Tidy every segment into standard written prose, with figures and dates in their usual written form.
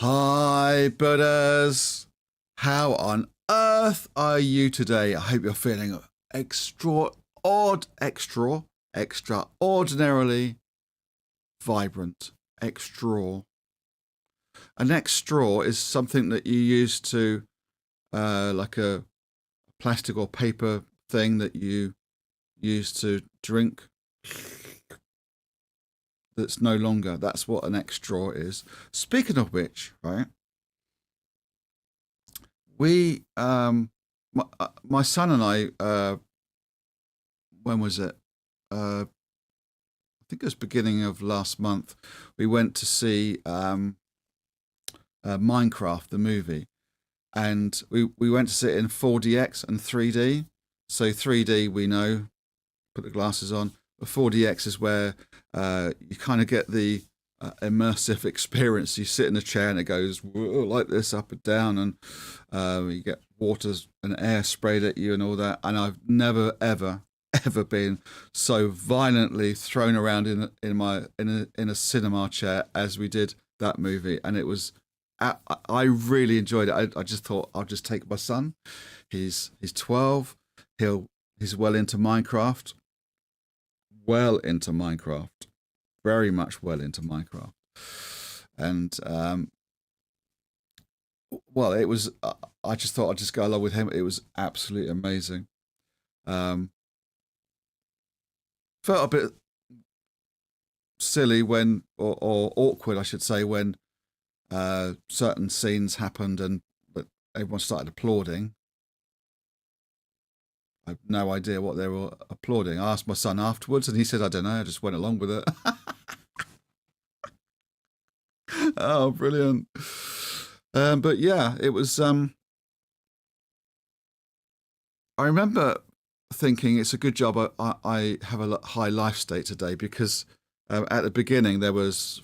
Hi, Buddhas. How on earth are you today? I hope you're feeling extraordinarily vibrant. An extra is something that you use to, like a plastic or paper thing that you use to drink. That's no longer. That's what an extra is. Speaking of which, right? We, my son and I, when was it? I think it was beginning of last month. We went to see Minecraft, the movie, and we went to see it in 4DX and 3D. So 3D, we know, put the glasses on. But 4DX is where you kind of get the immersive experience. You sit in a chair and it goes like this, up and down, and you get water and air sprayed at you and all that. And I've never ever been so violently thrown around in a cinema chair as we did that movie. And it was, I really enjoyed it. I just thought I'll just take my son. He's 12. He's well into Minecraft. Very much well into Minecraft. And well, it was, I just thought I'd just go along with him. It was absolutely amazing. Felt a bit silly when, or awkward, I should say, when certain scenes happened and everyone started applauding. I have no idea what they were applauding. I asked my son afterwards and he said, I don't know, I just went along with it. Oh, brilliant. But yeah, it was, I remember thinking it's a good job I have a high life state today, because at the beginning there was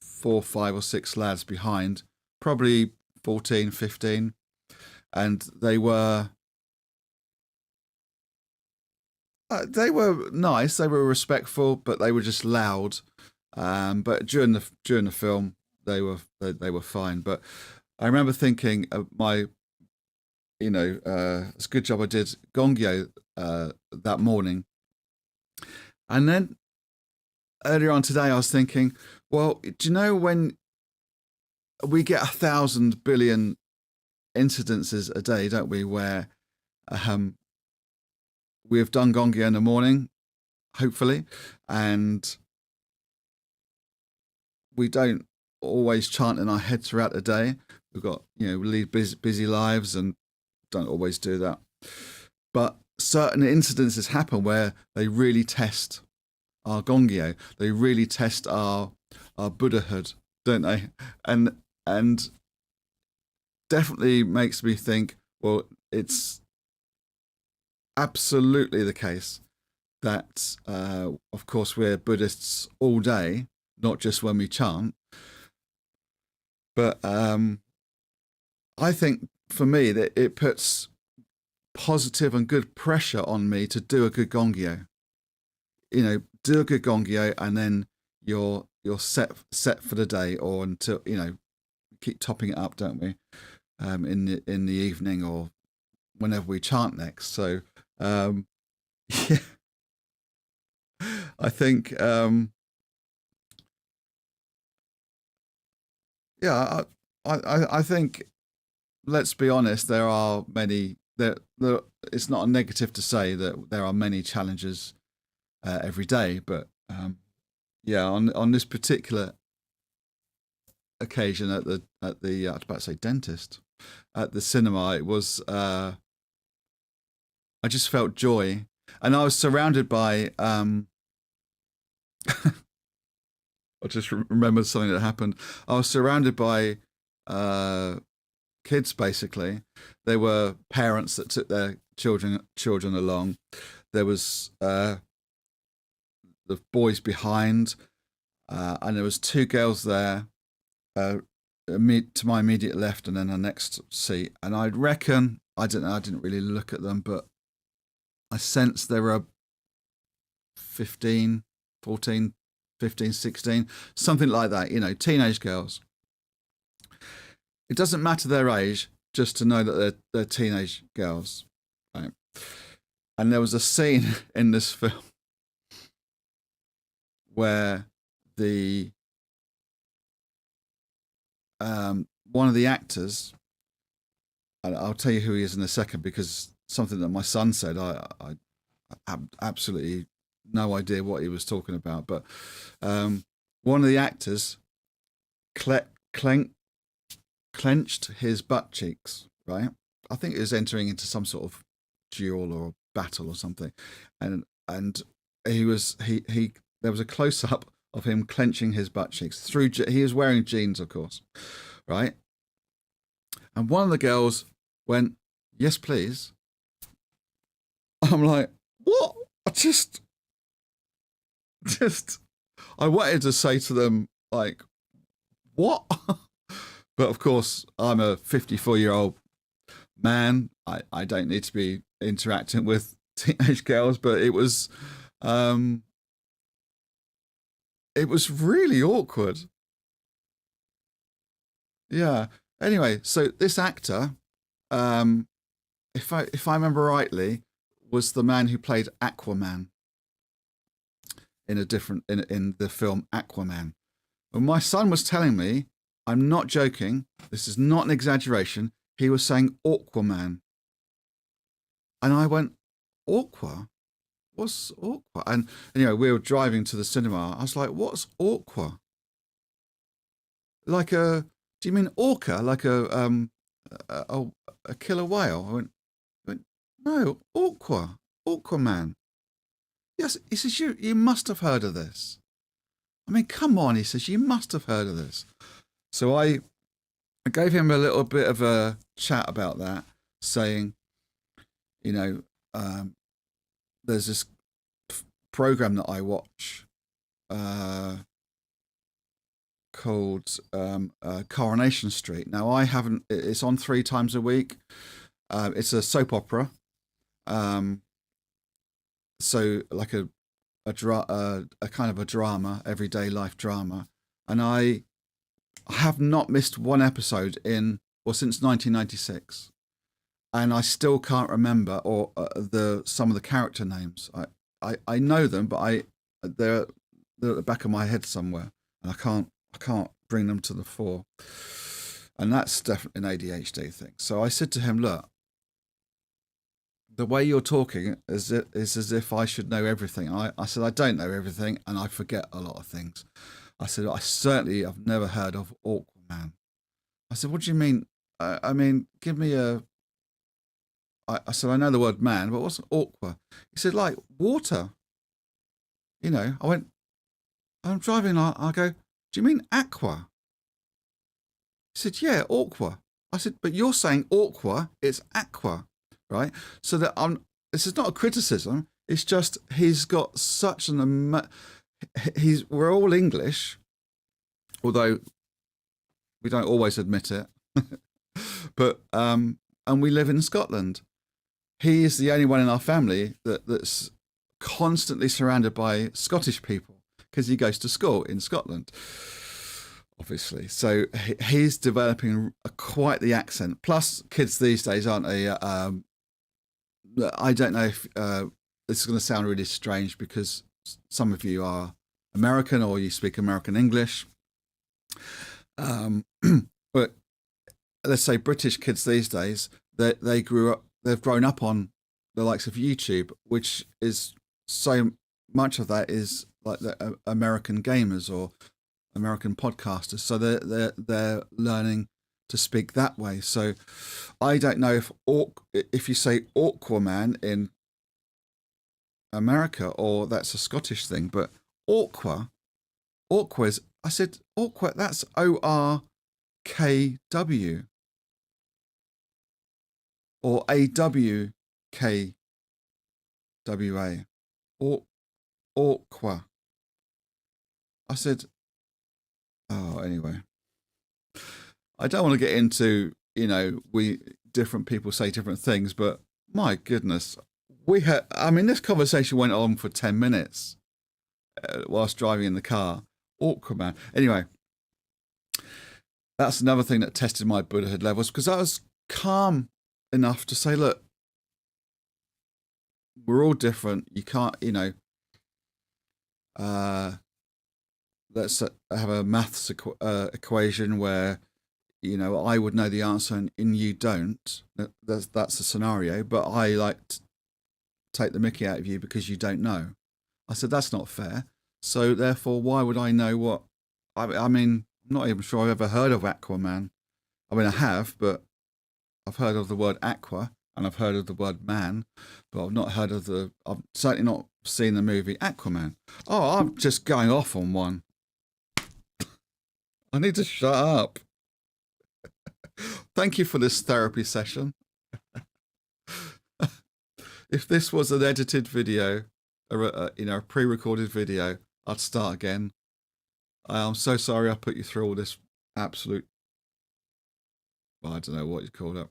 4, 5 or 6 lads behind, probably 14, 15, and they were nice, they were respectful, but they were just loud. But during the film, they were fine. But I remember thinking, it's a good job I did Gongyo that morning. And then earlier on today, I was thinking, well, do you know when we get 1,000 billion incidences a day, don't we, where we have done Gongyo in the morning, hopefully, and we don't always chant in our head throughout the day. We've got, we lead busy lives and don't always do that. But certain incidences happen where they really test our Gongyo. They really test our Buddhahood, don't they? And definitely makes me think, well, it's absolutely the case that, of course, we're Buddhists all day, not just when we chant. But I think for me that it puts positive and good pressure on me to do a good Gongyo. Do a good Gongyo, and then you're set for the day, or until keep topping it up, don't we? In the evening or whenever we chant next. So yeah, I think I think, let's be honest, there are many. It's not a negative to say that there are many challenges every day, but on this particular occasion at the I was about to say dentist, at the cinema, it was I just felt joy, and I was surrounded by I just remembered something that happened. I was surrounded by kids, basically. They were parents that took their children along. There was the boys behind, and there was 2 girls there to my immediate left, and then the next seat. And I reckon, I don't know, I didn't really look at them, but I sensed there were 14, 15, 16, something like that, teenage girls. it doesn't matter their age, just to know that they're teenage girls. Right? And there was a scene in this film where the one of the actors, and I'll tell you who he is in a second, because something that my son said, I absolutely no idea what he was talking about, but one of the actors clenched his butt cheeks, right? I think it was entering into some sort of duel or battle or something, and there was a close up of him clenching his butt cheeks he was wearing jeans, of course, right? And one of the girls went, "Yes, please." I'm like, what? I wanted to say to them, like, what? But of course, I'm a 54-year-old man. I don't need to be interacting with teenage girls, but it was really awkward. Yeah. Anyway, so this actor, if I remember rightly, was the man who played Aquaman in the film Aquaman. When my son was telling me, I'm not joking, this is not an exaggeration, he was saying Aquaman. And I went, Aqua? What's Aqua? And anyway, we were driving to the cinema. I was like, what's Aqua? Like do you mean orca? Like a killer whale? I went, no, Aquaman. Yes, he says, you must have heard of this. I mean, come on, he says, you must have heard of this. So I gave him a little bit of a chat about that, saying, you know, there's this program that I watch called Coronation Street. Now, it's on 3 times a week. It's a soap opera. So like a kind of a drama, everyday life drama. And I have not missed one episode since 1996. And I still can't remember some of the character names. I know them, but they're at the back of my head somewhere, and I can't bring them to the fore. And that's definitely an ADHD thing. So I said to him, look, the way you're talking is as if I should know everything. I said, I don't know everything, and I forget a lot of things. I said, I've never heard of Aquaman. I said, what do you mean? I mean, give me I said, I know the word man, but what's aqua? He said, like water. You know, I went, I'm driving, I go, do you mean aqua? He said, yeah, aqua. I said, but you're saying aqua, it's aqua, right? So that this is not a criticism. It's just he's got such we're all English, although we don't always admit it. But and we live in Scotland. He is the only one in our family that's constantly surrounded by Scottish people because he goes to school in Scotland, obviously. So he's developing quite the accent. Plus, kids these days aren't I don't know if this is going to sound really strange because some of you are American or you speak American English. But let's say British kids these days, they've grown up on the likes of YouTube, which is so much of that is like the American gamers or American podcasters. So they're learning to speak that way. So I don't know if you say Aquaman in America or that's a Scottish thing, but Aqua is, I said, Aqua, that's ORKW or AWKWA. Aqua. I said, oh, anyway. I don't want to get into, different people say different things, but my goodness, this conversation went on for 10 minutes whilst driving in the car. Awkward, man. Anyway, that's another thing that tested my Buddhahood levels, because I was calm enough to say, look, we're all different. You can't, let's have a maths equation where, I would know the answer and you don't. That's a scenario, but I like to take the mickey out of you because you don't know. I said, that's not fair. So therefore, why would I know what, I mean, I'm not even sure I've ever heard of Aquaman. I mean, I have, but I've heard of the word aqua and I've heard of the word man, but I've certainly not seen the movie Aquaman. Oh, I'm just going off on one. I need to shut up. Thank you for this therapy session. If this was an edited video, a pre-recorded video, I'd start again. I'm so sorry I put you through all this absolute, well, I don't know what you call it.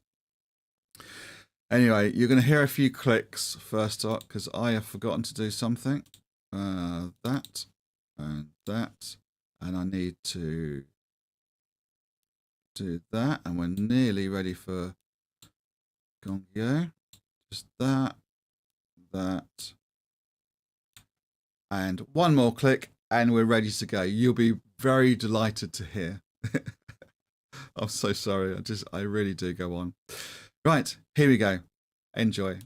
Anyway, you're going to hear a few clicks first up because I have forgotten to do something. That and that, and I need to do that, and we're nearly ready for Gongyo. Just that, and one more click, and we're ready to go. You'll be very delighted to hear. I'm so sorry. I really do go on. Right, here we go. Enjoy.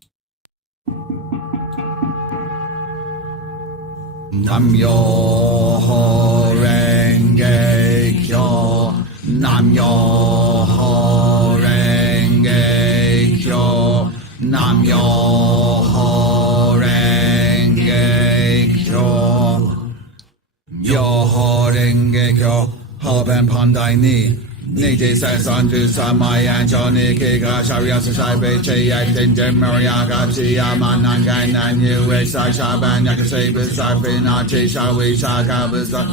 Nam Myoho Renge Kyo. Nam Myoho Renge Kyo. Nam Myoho Renge Kyo. Myoho Renge Kyo. Hoben Pandai Ni. Niji Sasan Du Samayan Johnny Kika Sharia Sai Bei Che Yak Tin Maria Gachi Yaman Gai Nan Yu Wei Sai Shaban Yakasai Bisai Fina Chi Shawi Shaka Bisa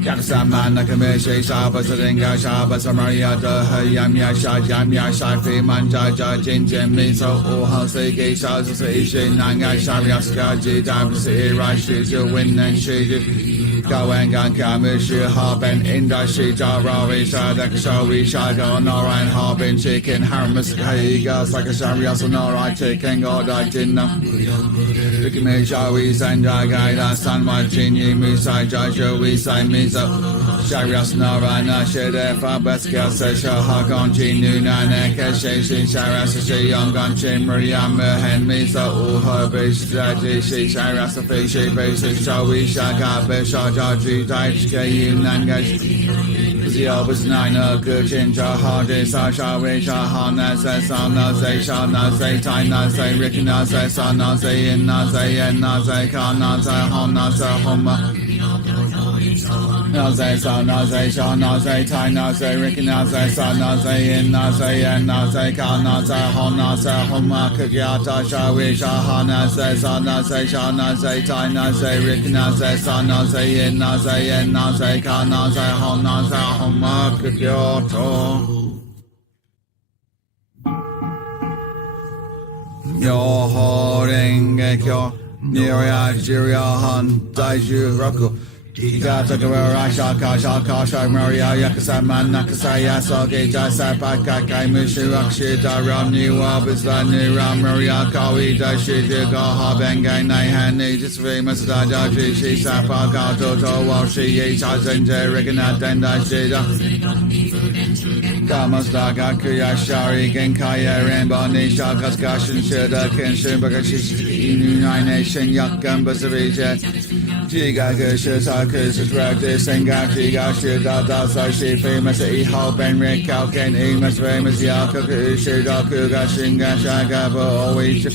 Yakasaman Nakamishi Shaba Saringa Shaba Samaria Da Hayam Yasha Yam Yasha Fi Manja Jin Jim Miso Uha Siki Shaza Ishi Nanga Sharia Skaji Dam Si Rashi Ju Win and Shi Goen Gan Kamishi Haben Indashi Jarawi Shadak we shall go Narayan Harbin Chicken Haramus Kaiga Sakashari Asanora Chicken God I didn't know Rikime Shawi Sanja Gaida Sanwa Jinyi Musai Jajo we say Miso Sharias Narana Shede Fabeska Sesha Hagon Jinu Nana Keshe Sharas Yongan Chimriam Hen Miso Uho Bishi Sharas Fishi Basis Shawi Shaka Bishaji Daich Nangash was nine good ginger hard Sasha Wisha Hana say Sana say Shana say Tina say Rikina say Sana say Inna say Enna say Kana say Hona say Homa say Sana say Shana say Tina say Rikina say Sana say Inna say Enna say Kana say Hona say Homa Kagyata Shawisha Hana say Sana say Shana say Tina say Rikina say Sana say Inna say Enna say Kana say Hona say Homa Kyoto Myoho Renge Kyo Nirya Jirya Han Daiju Roku Igata Gawara Shaka Shaka Shamaria Yakasaman Nakasaya Sogi Jasa Paka Kaimushu Akshita Ram Niwa Bizani Ram Maria Kawi Dashi Diga Habengai Naihani Jisvi Masada Jishi Sapa Toto Washi Yisha Zenje Rigana Denda Shida Kamastaga Kuya Shari Genkaya Rainbow Nisha Kaskashin Shida Kenshin Bagashi Inu Nation Yakam Basavija Jiga Gusha Kusus Rakti Senga Jiga Shida Dasa Shi Famous Ihao Ben Rick Kalken Emas Famous Yaku Shida Kuga Shinga Shagabo Oish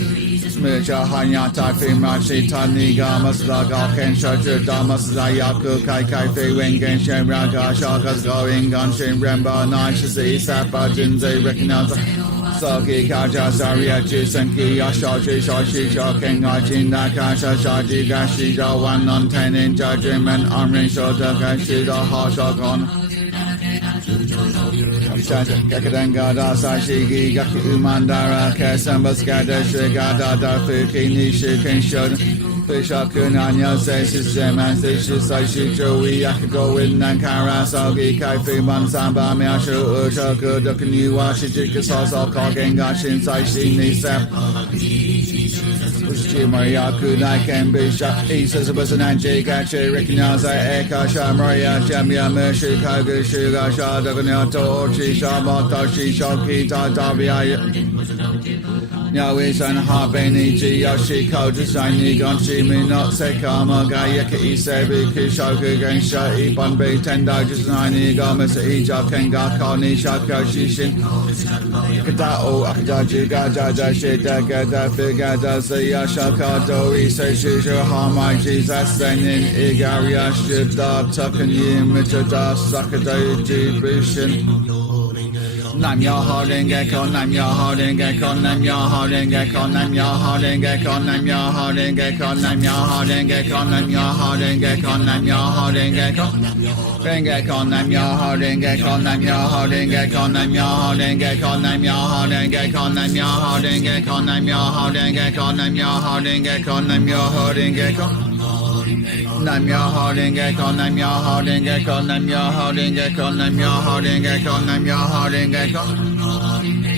Smucha Hanyata Fimashi Tani Gamas Laga Ken Shaju Damas Zayaku Kai Kai Fi Wengen Shen Raga Shakas Going Ganshin Remba Nishi Sapa Jinze Recognize Sogi Kaja Saria Jisenki Yashaji Shashi Shaking Ajin Nakasha Shaji Gashi One on 10 in Judgment Arming Shoda Gashi Hashagon Kakadenga Dasa Shigi Gaku Umandara Kesambas Gada Shigada Dafuki Nishi Ken Shoda Bishaku Nanya says his Zeman, Saishi Joey, Yakago, and Karasogi, Kaifi, Mansamba, Miashu, Ushaku, Dokanu, Washijika, Sosa, Kogen, Gashin, Saishi, Nisa. Mariaku, Naiken, Bishop, East, Anji, Gachi, Rikinaza, Eka, Shamaria, Jamia, Mershu, Kogu, Shuga, Shadaganato, Chisha, Motoshi, Shoki, Tadavia. Yahweh San Habeni Ji Yoshi Koju Sani Gonshi Minot Sekama Gayaka Isebi Kishoku Gensha Ibon B Tendo Jusani Gomes Ija Kenga Koni Shako Shishin Kadao Akadaji Gajaja Shida Gada Figada Zaya Shaka Doi Seshisha Hamai Jesus Senin Igaria Shida Tukani Mitada Sakado Jibushin Nam Myoho Renge Kyo, Nam Myoho Renge Kyo, Nam Myoho Renge Kyo, Nam Myoho Renge Kyo, Nam Myoho Renge Kyo, Nam Myoho Renge Kyo, Nam Myoho Renge Kyo, Nam Myoho Renge Kyo, Renge Kyo, Nam Myoho Renge Kyo, Nam Myoho Renge Kyo, Nam Myoho Renge Kyo, Nam Myoho Renge Kyo, Nam Myoho Renge Kyo, Nam Myoho Renge Kyo, Nam Myoho Renge Kyo, Nam Myoho Renge Kyo. Nam Myoho Renge Kyo, Nam Myoho Renge Kyo, Nam Myoho Renge Kyo, Nam Myoho Renge Kyo, Nam Myoho Renge Kyo.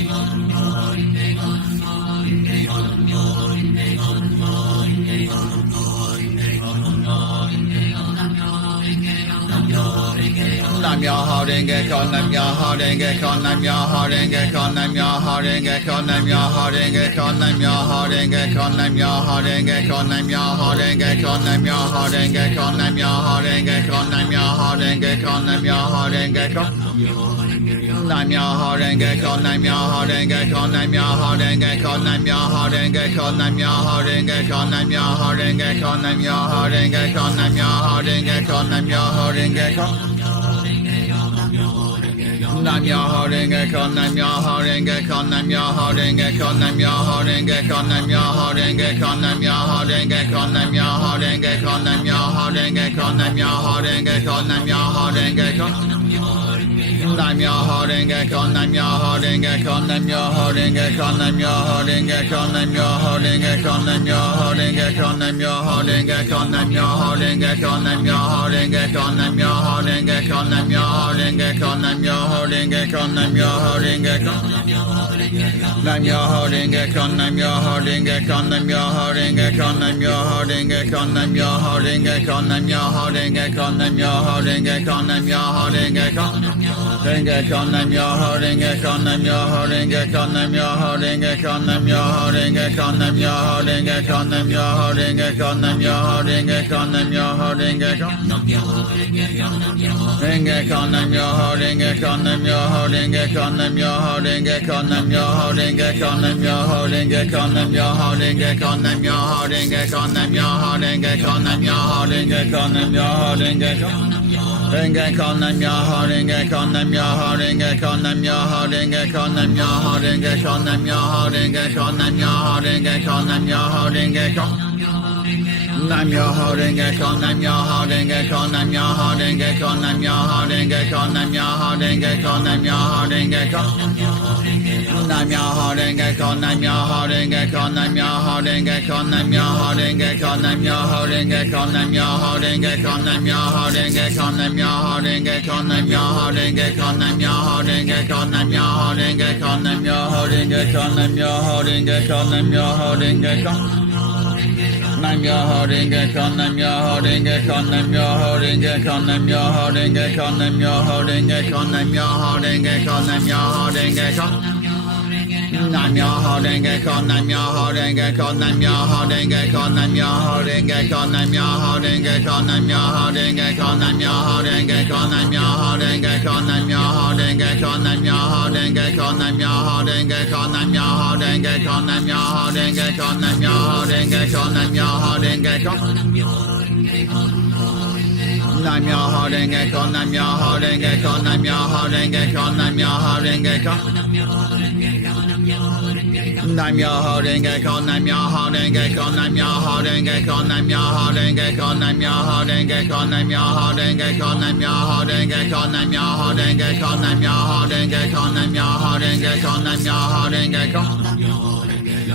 Nam Myoho Renge Kyo, Nam Myoho Renge Kyo, Nam Myoho Renge Kyo, Nam Myoho Renge Kyo, Nam Myoho Renge Kyo, Nam Myoho Renge Kyo, Nam Myoho Renge Kyo, Nam Myoho Renge Kyo, Nam Myoho Renge Kyo, Nam Myoho Renge Kyo, Nam Myoho Renge Kyo, Nam Myoho Renge Kyo. Nam Myoho Renge Kyo, Nam Myoho Renge Kyo, Nam Myoho Renge Kyo, Nam Myoho Renge Kyo, Nam Myoho Renge Kyo, Nam Myoho Renge Kyo, Nam Myoho Renge Kyo, Nam Myoho Renge Kyo, Nam Myoho Renge Kyo. Nam Myoho Renge Kyo, Nam Myoho Renge Kyo, Nam Myoho Renge Kyo, Nam Myoho Renge Kyo, Nam Myoho Renge Kyo, Nam Myoho Renge Kyo, Nam Myoho Renge Kyo, Nam Myoho Renge Kyo, Nam Myoho Renge Kyo, Nam Myoho Renge Kyo. Nam Myoho Renge Kyo, Nam Myoho Renge Kyo, Nam Myoho Renge Kyo, Nam Myoho Renge Kyo, Nam Myoho Renge Kyo, Nam Myoho Renge Kyo, Nam Myoho Renge Kyo, Nam Myoho Renge Kyo, Nam Myoho Renge Kyo, Nam Myoho Renge Kyo, Nam Myoho Renge Kyo, Nam Myoho Renge Kyo, Nam Myoho Renge Kyo. Nam Myoho Renge Kyo, Nam Myoho Renge Kyo, Nam Myoho Renge Kyo, Nam Myoho Renge Kyo, Nam Myoho Renge Kyo, Nam Myoho Renge Kyo, Nam Myoho Renge Kyo, Nam Myoho Renge Kyo. Renge Kyo, Nam Myoho Renge Kyo, Nam Myoho Renge Kyo, Nam Myoho Renge Kyo, Nam Myoho Renge Kyo, Nam Myoho Renge Kyo, Nam Myoho Renge Kyo, Nam Myoho Renge Kyo, Nam Myoho Renge Kyo. Renge Kyo, Nam Myoho Renge Kyo, Nam Myoho Renge Kyo, Nam Myoho Renge Kyo, Nam Myoho Renge Kyo, Nam Myoho Renge Kyo, Nam Myoho Renge Kyo, Nam Myoho Renge Kyo, Nam Myoho Renge Kyo, Nam Myoho Renge Kyo, Nam Myoho Renge Kyo. Renge Kyo, Nam Myoho Renge Kyo, Nam Myoho Renge Kyo, Nam Myoho Renge Kyo, Nam Myoho Renge Kyo, Nam Myoho Renge Kyo, Nam Myoho Renge Kyo, Nam Myoho Renge Kyo. Nam Myoho Renge Kyo, Nam Myoho Renge Kyo, Nam Myoho Renge Kyo, Nam Myoho Renge Kyo, Nam Myoho Renge Kyo, Nam Myoho Renge Kyo. Nam Myoho Renge Kyo, Nam Myoho Renge Kyo, Nam Myoho Renge Kyo, Nam Myoho Renge Kyo, Nam Myoho Renge Kyo, Nam Myoho Renge Kyo, Nam Myoho Renge Kyo, Nam Myoho Renge Kyo, Nam Myoho Renge Kyo, Nam Myoho Renge Kyo, Nam Myoho Renge Kyo, Nam Myoho Renge Kyo, Nam Myoho Renge Kyo, Nam Myoho Renge Kyo. Nam Myoho Renge Kyo, Nam Myoho Renge Kyo, Nam Myoho Renge Kyo, Nam Myoho Renge Kyo, Nam Myoho Renge Kyo, Nam Myoho Renge Kyo, Nam Myoho Renge Kyo. Nam Myoho Renge Kyo, Nam Myoho Renge Kyo, Nam Myoho Renge Kyo, Nam Myoho Renge Kyo, Nam Myoho Renge Kyo, Nam Myoho Renge Kyo, Nam Myoho Renge Kyo, Nam Myoho Renge Kyo, Nam Myoho Renge Kyo, Nam Myoho Renge Kyo, Nam Myoho Renge Kyo, Nam Myoho Renge Kyo, Nam Myoho Renge Kyo, Nam Myoho Renge Kyo, Nam Myoho Renge Kyo. Nam Myoho Renge Kyo, Nam Myoho Renge Kyo, Nam Myoho Renge Kyo, Nam Myoho Renge Kyo. Nam Myoho Renge Kyo, Nam Myoho Renge Kyo, Nam Myoho Renge Kyo, Nam Myoho Renge Kyo, Nam Myoho Renge Kyo, Nam Myoho Renge Kyo, Nam Myoho Renge Kyo, Nam Myoho Renge Kyo, Nam Myoho Renge Kyo, Nam Myoho Renge Kyo, Nam Myoho Renge Kyo.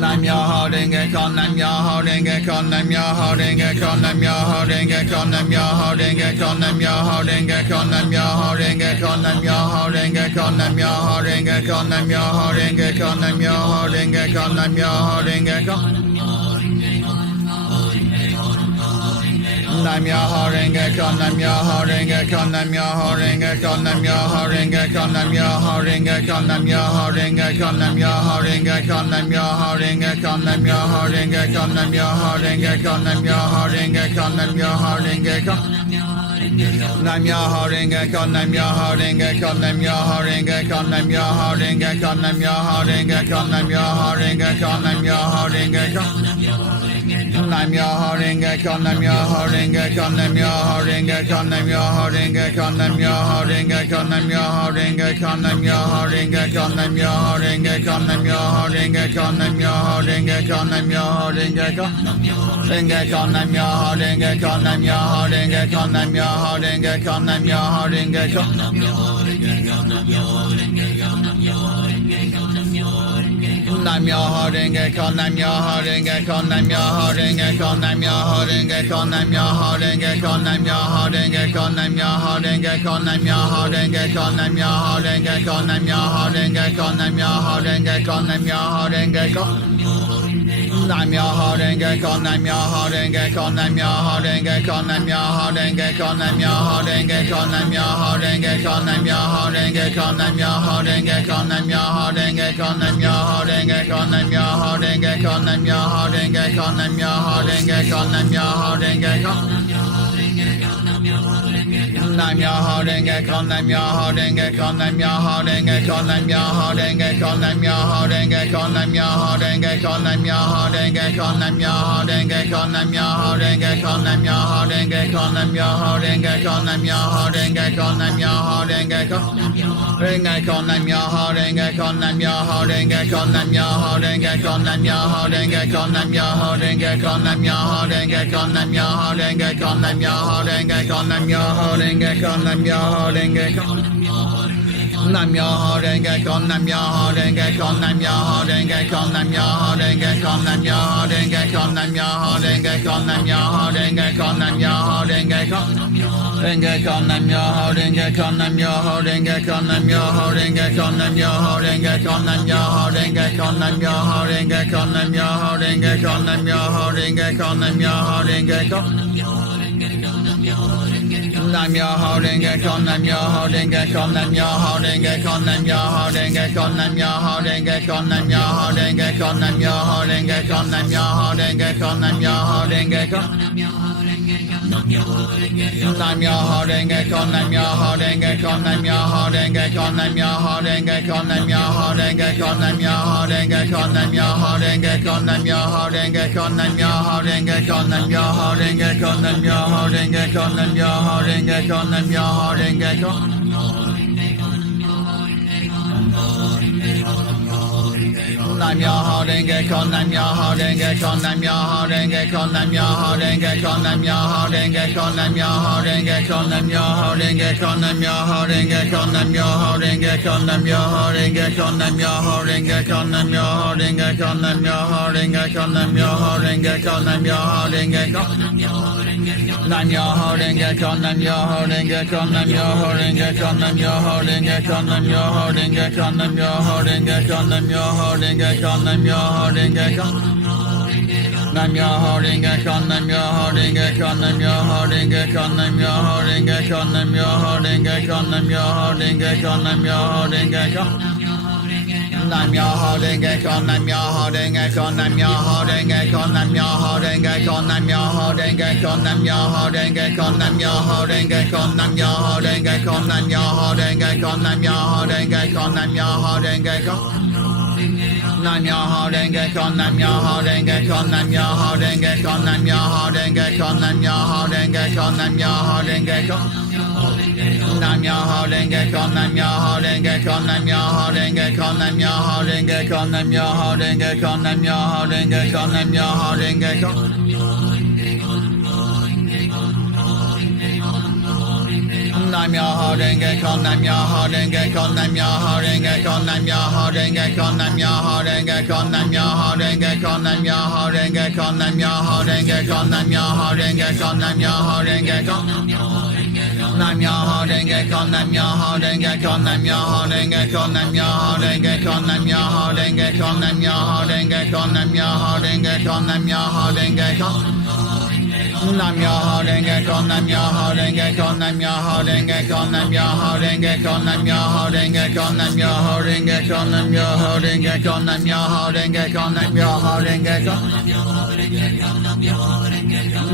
Nam Myoho Renge Kyo, Nam Myoho Renge Kyo, Nam Myoho Renge Kyo, Nam Myoho Renge Kyo, Nam Myoho Renge Kyo, Nam Myoho Renge Kyo, Nam Myoho Renge Kyo, Nam Myoho Renge Kyo, Nam Myoho Renge Kyo, Nam Myoho Renge Kyo, Nam Myoho Renge Kyo, Nam Myoho Renge Kyo. Nam Myoho Renge Kyo, Nam Myoho Renge Kyo, Nam Myoho Renge Kyo, Nam Myoho Renge Kyo, Nam Myoho Renge Kyo, Nam Myoho Renge Kyo, Nam Myoho Renge Kyo, Nam Myoho Renge Kyo, Nam Myoho Renge Kyo, Nam Myoho Renge Kyo, Nam Myoho Renge Kyo, Nam Myoho Renge Kyo. Nam Myoho Renge Kyo, Nam Myoho Renge Kyo, Nam Myoho Renge Kyo, Nam Myoho Renge Kyo, Nam Myoho Renge Kyo, Nam Myoho Renge Kyo, Nam Myoho Renge Kyo. Nam Myoho Renge Kyo, Nam Myoho Renge Kyo, Nam Myoho Renge Kyo, Nam Myoho Renge Kyo, Nam Myoho Renge Kyo, Nam Myoho Renge Kyo, Nam Myoho Renge Kyo, Nam Myoho Renge Kyo, Nam Myoho Renge Kyo, Nam Myoho Renge Kyo, Nam Myoho Renge Kyo. Renge Kyo, Nam Myoho Renge Kyo, Nam Myoho Renge Kyo, Nam Myoho Renge Kyo, Nam Myoho Renge Kyo. Nam Myoho Renge Kyo, Nam Myoho Renge Kyo, Nam Myoho Renge Kyo, Nam Myoho Renge Kyo, Nam Myoho Renge Kyo, Nam Myoho Renge Kyo, Nam Myoho Renge Kyo, Nam Myoho Renge Kyo, Nam Myoho Renge Kyo, Nam Myoho Renge Kyo, Nam Myoho Renge Kyo, Nam Myoho Renge Kyo. Nam Myoho Renge Kyo, Nam Myoho Renge Kyo, Nam Myoho Renge Kyo, Nam Myoho Renge Kyo, Nam Myoho Renge Kyo, Nam Myoho Renge Kyo, Nam Myoho Renge Kyo, Nam Myoho Renge Kyo, Nam Myoho Renge Kyo, Nam Myoho Renge Kyo, Nam Myoho Renge Kyo, Nam Myoho Renge Kyo, Nam Myoho Renge Kyo, Nam Myoho Renge Kyo. Nam Myoho Renge Kyo, Nam Myoho Renge Kyo, Nam Myoho Renge Kyo, Nam Myoho Renge Kyo, Nam Myoho Renge Kyo, Nam Myoho Renge Kyo, Nam Myoho Renge Kyo, Nam Myoho Renge Kyo, Nam Myoho Renge Kyo, Nam Myoho Renge Kyo, Nam Myoho Renge Kyo, Nam Myoho Renge Kyo, Nam Myoho Renge Kyo. Renge Kyo, Nam Myoho Renge Kyo, Nam Myoho Renge Kyo, Nam Myoho Renge Kyo, Nam Myoho Renge Kyo, Nam Myoho Renge Kyo, Nam Myoho Renge Kyo, Nam Myoho Renge Kyo, Nam Myoho Renge Kyo, Nam Myoho Renge Kyo, Nam Myoho Renge Kyo. Nam Myoho Renge Kyo, Nam Myoho Renge Kyo, Nam Myoho Renge Kyo, Nam Myoho Renge Kyo, Nam Myoho Renge Kyo, Nam Myoho Renge Kyo, Nam Myoho Renge Kyo, Nam Myoho Renge Kyo. Renge Kyo, Nam Myoho Renge Kyo, Nam Myoho Renge Kyo, Nam Myoho Renge Kyo, Nam Myoho Renge Kyo, Nam Myoho Renge Kyo, Nam Myoho Renge Kyo, Nam Myoho Renge Kyo, Nam Myoho Renge Kyo, Nam Myoho Renge Kyo. Nam Myoho Renge Kyo, Nam Myoho Renge Kyo, Nam Myoho Renge Kyo, Nam Myoho Renge Kyo, Nam Myoho Renge Kyo, Nam Myoho Renge Kyo, Nam Myoho Renge Kyo, Nam Myoho Renge Kyo, Nam Myoho Renge Kyo. Nam Myoho Renge Kyo, Nam Myoho Renge Kyo, Nam Myoho Renge Kyo, Nam Myoho Renge Kyo, Nam Myoho Renge Kyo, Nam Myoho Renge Kyo, Nam Myoho Renge Kyo, Nam Myoho Renge Kyo, Nam Myoho Renge Kyo, Nam Myoho Renge Kyo, Nam Myoho Renge Kyo, Nam Myoho Renge Kyo, Nam Myoho Renge Kyo, Nam Myoho Renge Kyo. Nam Myoho Renge Kyo, Nam Myoho Renge Kyo, Nam Myoho Renge Kyo, Nam Myoho Renge Kyo, Nam Myoho Renge Kyo, Nam Myoho Renge Kyo, Nam Myoho Renge Kyo, Nam Myoho Renge Kyo, Nam Myoho Renge Kyo, Nam Myoho Renge Kyo, Nam Myoho Renge Kyo, Nam Myoho Renge Kyo, Nam Myoho Renge Kyo, Nam Myoho Renge Kyo, Nam Myoho Renge Kyo. Nam Myoho Renge Kyo, Nam Myoho Renge Kyo, Nam Myoho Renge Kyo, Nam Myoho Renge Kyo, Nam Myoho Renge Kyo, Nam Myoho Renge Kyo, Nam Myoho Renge Kyo, Nam Myoho Renge Kyo. Nam Myoho Renge Kyo, Nam Myoho Renge Kyo, Nam Myoho Renge Kyo, Nam Myoho Renge Kyo, Nam Myoho Renge Kyo, Nam Myoho Renge Kyo, Nam Myoho Renge Kyo. Nam Myoho Renge Kyo, Nam Myoho Renge Kyo, Nam Myoho Renge Kyo, Nam Myoho Renge Kyo, Nam Myoho Renge Kyo, Nam Myoho Renge Kyo, Nam Myoho Renge Kyo, Nam Myoho Renge Kyo, Nam Myoho Renge Kyo, Nam Myoho Renge Kyo, Nam Myoho Renge Kyo. Nam Myoho Renge Kyo, Nam Myoho Renge Kyo, Nam Myoho Renge Kyo, Nam Myoho Renge Kyo, Nam Myoho Renge Kyo, Nam Myoho Renge Kyo. Nam Myoho Renge Kyo, Nam Myoho Renge Kyo, Nam Myoho Renge Kyo, Nam Myoho Renge Kyo, Nam Myoho Renge Kyo, Nam Myoho Renge Kyo, Nam Myoho Renge Kyo. Nam Nam Myoho Renge Kyo, Nam Myoho Renge Kyo, Nam Myoho Renge Kyo, Nam Myoho Renge Kyo, Nam Myoho Renge Kyo, Nam Myoho Renge Kyo, Nam Myoho Renge Kyo, Nam Myoho Renge Kyo, Nam Myoho Renge Kyo, Nam Myoho Renge Kyo. Nam Myoho Renge Kyo, Nam Myoho Renge Kyo, Nam Myoho Renge Kyo, Nam Myoho Renge Kyo, Nam Myoho Renge Kyo, Nam Myoho Renge Kyo, Nam Myoho Renge Kyo, Nam Myoho Renge Kyo. Nam Myoho Renge Kyo, Nam Myoho Renge Kyo, Nam Myoho Renge Kyo, Nam Myoho Renge Kyo, Nam Myoho Renge Kyo, Nam Myoho Renge Kyo, Nam Myoho Renge Kyo, Nam Myoho Renge Kyo, Nam Myoho Renge Kyo.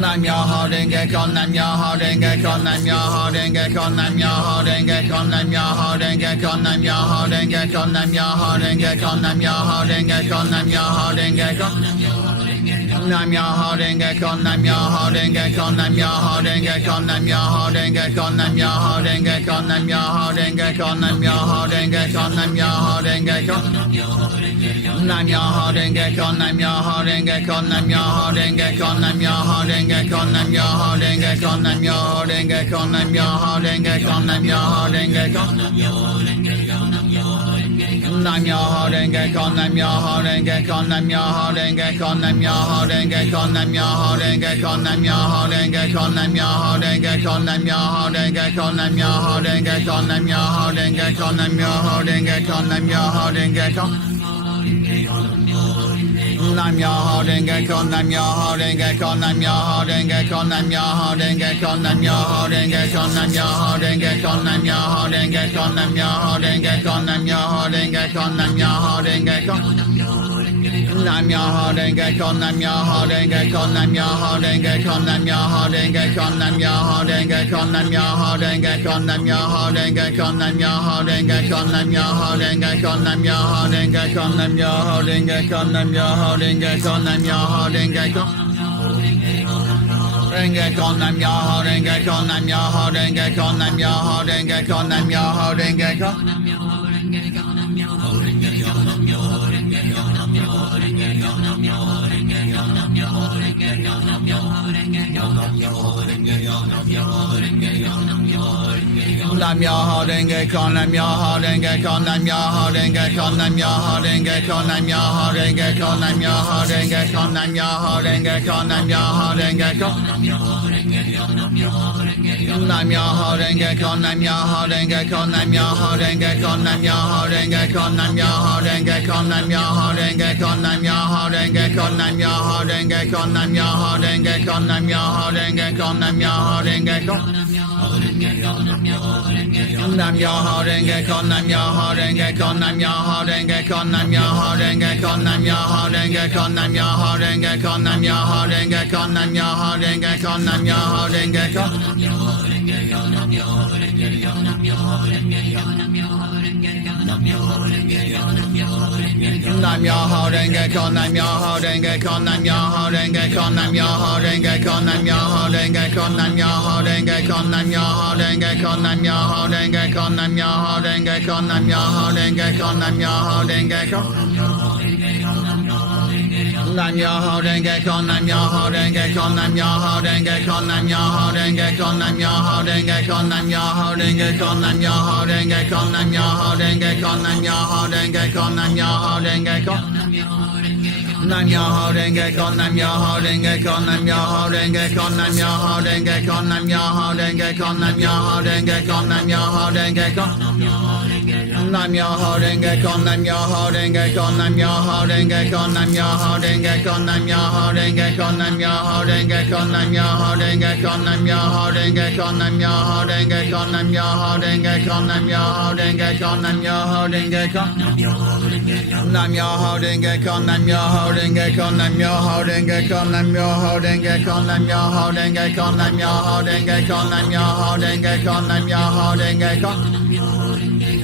Nam Myoho Renge Kyo, Nam Myoho Renge Kyo, Nam Myoho Renge Kyo, Nam Myoho Renge Kyo, Nam Myoho Renge Kyo, Nam Myoho Renge Kyo, Nam Myoho Renge Kyo, Nam Myoho Renge Kyo, Nam Myoho Renge Kyo. Nam Myoho Renge Kyo, Nam Myoho Renge Kyo, Nam Myoho Renge Kyo, Nam Myoho Renge Kyo, Nam Myoho Renge Kyo, Nam Myoho Renge Kyo, Nam Myoho Renge Kyo, Nam Myoho Renge Kyo. Nam Myoho Renge Kyo, Nam Myoho Renge Kyo, Nam Myoho Renge Kyo, Nam Myoho Renge Kyo, Nam Myoho Renge Kyo, Nam Myoho Renge Kyo, Nam Myoho Renge Kyo, Nam Myoho Renge Kyo. Nam Myoho Renge Kyo, Nam Myoho Renge Kyo, Nam Myoho Renge Kyo, Nam Myoho Renge Kyo, Nam Myoho Renge Kyo, Nam Myoho Renge Kyo, Nam Myoho Renge Kyo, Nam Myoho Renge Kyo, Nam Myoho Renge Kyo, Nam Myoho Renge Kyo, Nam Myoho Renge Kyo, Nam Myoho Renge Kyo. Nam Myoho Renge Kyo, Nam Myoho Renge Kyo, Nam Myoho Renge Kyo, Nam Myoho Renge Kyo, Nam Myoho Renge Kyo, Nam Myoho Renge Kyo, Nam Myoho Renge Kyo, Nam Myoho Renge Kyo, Nam Myoho Renge Kyo, Nam Myoho Renge Kyo. Nam Myoho Renge Kyo, Nam Myoho Renge Kyo, Nam Myoho Renge Kyo, Nam Myoho Renge Kyo, Nam Myoho Renge Kyo, Nam Myoho Renge Kyo, Nam Myoho Renge Kyo, Nam Myoho Renge Kyo, Nam Myoho Renge Kyo, Nam Myoho Renge Kyo, Nam Myoho Renge Kyo, Nam Myoho Renge Kyo, Nam Myoho Renge Kyo. Renge Kyo, Nam Myoho Renge Kyo, Nam Myoho Renge Kyo, Nam Myoho Renge Kyo, Nam Myoho Renge Kyo. Nam Myoho Renge Kyo, Nam Myoho Renge Kyo, Nam Myoho Renge Kyo, Nam Myoho Renge Kyo, Nam Myoho Renge Kyo, Nam Myoho Renge Kyo, Nam Myoho Renge Kyo, Nam Myoho Renge Kyo. Nam Myoho Renge Kyo, Nam Myoho Renge Kyo, Nam Myoho Renge Kyo, Nam Myoho Renge Kyo, Nam Myoho Renge Kyo, Nam Myoho Renge Kyo, Nam Myoho Renge Kyo, Nam Myoho Renge Kyo, Nam Myoho Renge Kyo, Nam Myoho Renge Kyo, Nam Myoho Renge Kyo. Nam Myoho Renge Kyo, Nam Myoho Renge Kyo, Nam Myoho Renge Kyo, Nam Myoho Renge Kyo, Nam Myoho Renge Kyo, Nam Myoho Renge Kyo, Nam Myoho Renge Kyo, Nam Myoho Renge Kyo, Nam Myoho Renge Kyo. Nam Myoho Renge Kyo, Nam Myoho Renge Kyo, Nam Myoho Renge Kyo, Nam Myoho Renge Kyo, Nam Myoho Renge Kyo, Nam Myoho Renge Kyo, Nam Myoho Renge Kyo, Nam Myoho Renge Kyo, Nam Myoho Renge Kyo, Nam Myoho Renge Kyo, Nam Myoho Renge Kyo. Nam Myoho Renge Kyo, Nam Myoho Renge Kyo, Nam Myoho Renge Kyo, Nam Myoho Renge Kyo, Nam Myoho Renge Kyo, Nam Myoho Renge Kyo, Nam Myoho Renge Kyo, Nam Myoho Renge Kyo, Nam Myoho Renge Kyo, Nam Myoho Renge Kyo. Nam Myoho Renge Kyo, Nam Myoho Renge Kyo, Nam Myoho Renge Kyo, Nam Myoho Renge Kyo, Nam Myoho Renge Kyo, Nam Myoho Renge Kyo, Nam Myoho Renge Kyo. Nam Myoho Renge Kyo, Nam Myoho Renge Kyo, Nam Myoho Renge Kyo, Nam Myoho Renge Kyo, Nam Myoho Renge Kyo, Nam Myoho Renge Kyo, Nam Myoho Renge Kyo, Nam Myoho Renge Kyo, Nam Myoho Renge Kyo, Nam Myoho Renge Kyo, Nam Myoho Renge Kyo, Nam Myoho Renge Kyo. Nam Myoho Renge Kyo, Nam Myoho Renge Kyo, Nam Myoho Renge Kyo, Nam Myoho Renge Kyo, Nam Myoho Renge Kyo, Nam Myoho Renge Kyo, Nam Myoho Renge Kyo, Nam Myoho Renge Kyo.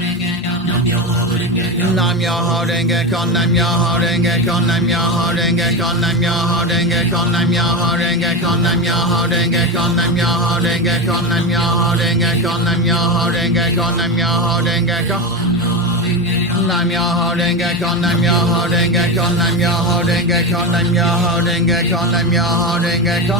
Nam Myoho Renge Kyo, Nam Myoho Renge Kyo, Nam Myoho Renge Kyo, Nam Myoho Renge Kyo, Nam Myoho Renge Kyo, Nam Myoho Renge Kyo, Nam Myoho Renge Kyo, Nam Myoho Renge Kyo, Nam Myoho Renge Kyo, Nam Myoho Renge Kyo. Nam Myoho Renge Kyo, Nam Myoho Renge Kyo, Nam Myoho Renge Kyo, Nam Myoho Renge Kyo, Nam Myoho Renge Kyo.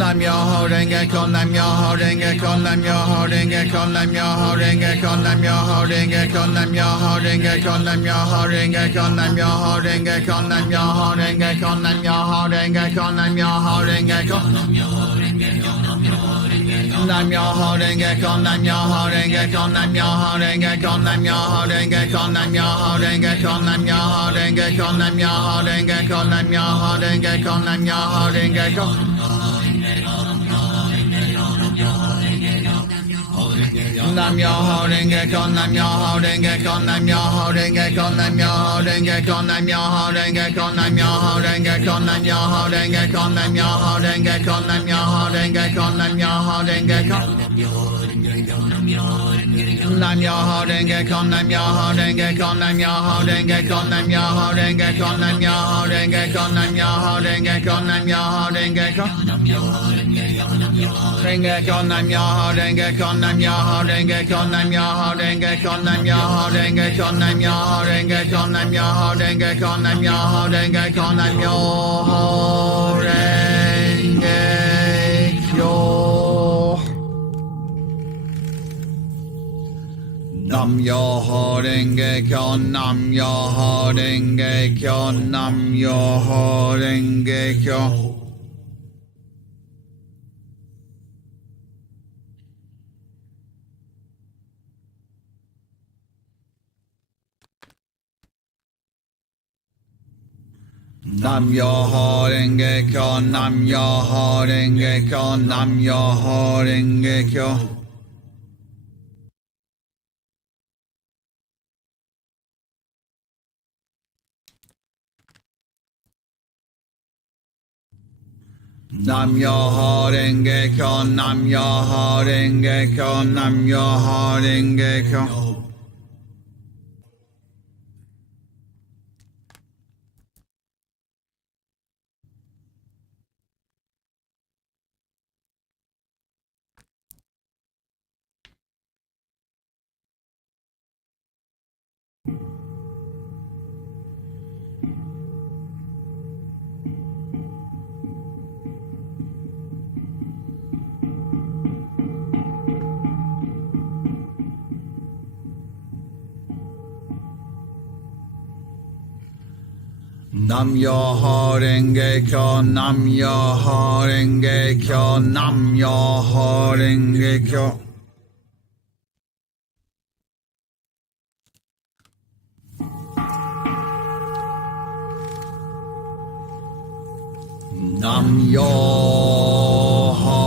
Nam Myoho Renge Kyo, Nam Myoho Renge Kyo, Nam Myoho Renge Kyo, Nam Myoho Renge Kyo, Nam Myoho Renge Kyo, Nam Myoho Renge Kyo, Nam Myoho Renge Kyo, Nam Myoho Renge Kyo, Nam Myoho Renge Kyo, Nam Myoho Renge Kyo, Nam Myoho Renge Kyo. Nam Myoho Renge Kyo, Nam Myoho Renge Kyo, Nam Myoho Renge Kyo, Nam Myoho Renge Kyo, Nam Myoho Renge Kyo, Nam Myoho Renge Kyo, Nam Myoho Renge Kyo, Nam Myoho Renge Kyo, Nam Myoho Renge Kyo. Nam Myoho Renge Kyo, Nam Myoho Renge Kyo, Nam Myoho Renge Kyo, Nam Myoho Renge Kyo, Nam Myoho Renge Kyo, Nam Myoho Renge Kyo, Nam Myoho Renge Kyo, Nam Myoho Renge Kyo, Nam Myoho Renge Kyo, Nam Myoho Renge Kyo. Nam Myoho Renge Kyo, Nam Myoho Renge Kyo, Nam Myoho Renge Kyo, Nam Myoho Renge Kyo, Nam Myoho Renge Kyo, Nam Myoho Renge Kyo, Nam Myoho Renge Kyo. Renge Kyo, Nam Myoho Renge Kyo, Nam Myoho Renge Kyo, Nam Myoho Renge Kyo, Nam Myoho Renge Kyo, Nam Myoho Renge Kyo, Nam Myoho Renge Kyo, Nam Myoho Renge Kyo, Nam Myoho Renge Kyo. Nam Myoho Renge Kyo, Nam Myoho Renge Kyo, Nam Myoho Renge Kyo. Nam Myoho Renge Kyo, Nam Myoho Renge Kyo, Nam Myoho Renge Kyo. Nam Myoho Renge Kyo, Nam Myoho Renge Kyo, Nam Myoho Renge Kyo. Nam Myoho Renge Kyo, Nam Myoho Renge Kyo, Nam Myoho Renge Kyo. Nam Myoho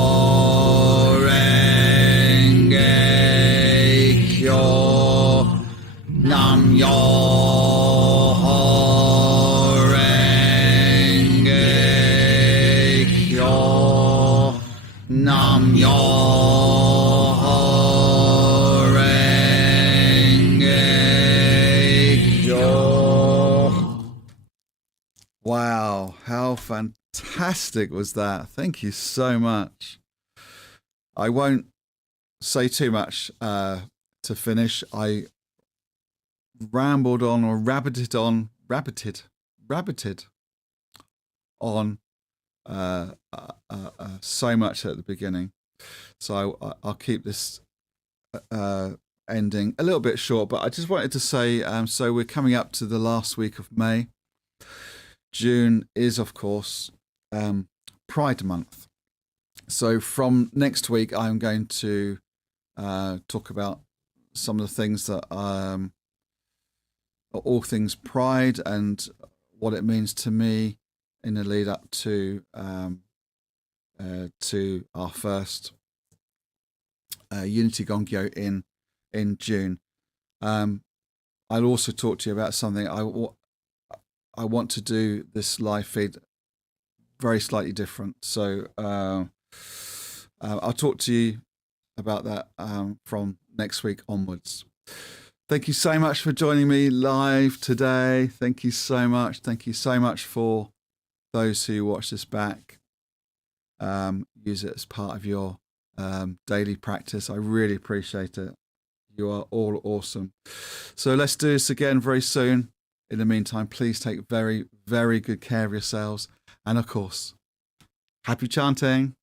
Renge Kyo, Nam Myoho Renge Kyo, Nam Myoho Renge Kyo. Wow, how fantastic was that? Thank you so much. I won't say too much to finish. I rambled on or rabbited on so much at the beginning. So I'll keep this ending a little bit short, but I just wanted to say, so we're coming up to the last week of May. June is, of course, Pride Month. So from next week, I'm going to talk about some of the things that are all things Pride and what it means to me in the lead up to our first Unity Gongyo in June. I'll also talk to you about something I want to do this live feed very slightly different. So I'll talk to you about that from next week onwards. Thank you so much for joining me live today. Thank you so much. Thank you so much for those who watch this back. Use it as part of your daily practice. I really appreciate it. You are all awesome. So let's do this again very soon. In the meantime, please take very, very good care of yourselves. And of course, happy chanting.